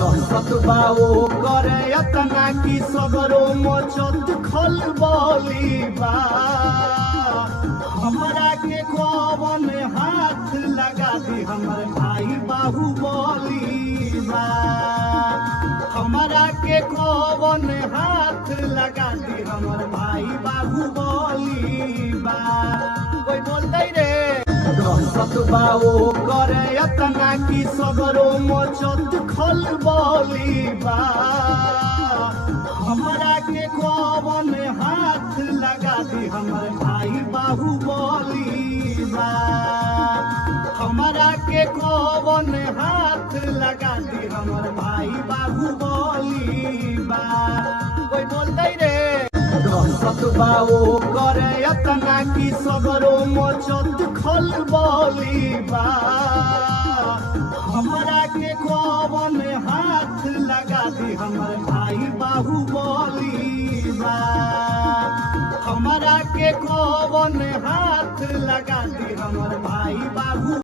सतबाओ करे अतना की सगरो मचत खल बलिबा हमरा के कौन हाथ लगा दी हमर भाई बाहुबलीबा हमरा के कौन हाथ लगा दी हमर भाई बाहुबलीबा कोई बोलते रे सतबाओ करे अतना की सगरो मचत खल बलिबा हमरा के कौन हाथ लगा दी हमर भाई बाहुबलीबा हमरा के कौन हाथ लगा दी हमर भाई बाहुबलीबा कोई बोलते रे सतबाओ करे अतना की सगरो मचत खल बलिबा हमरा के कौन हाथ लगा दी हमर भाई बाहुबलीबा हमरा के कौन हाथ लगा दी हमर भाई बाहु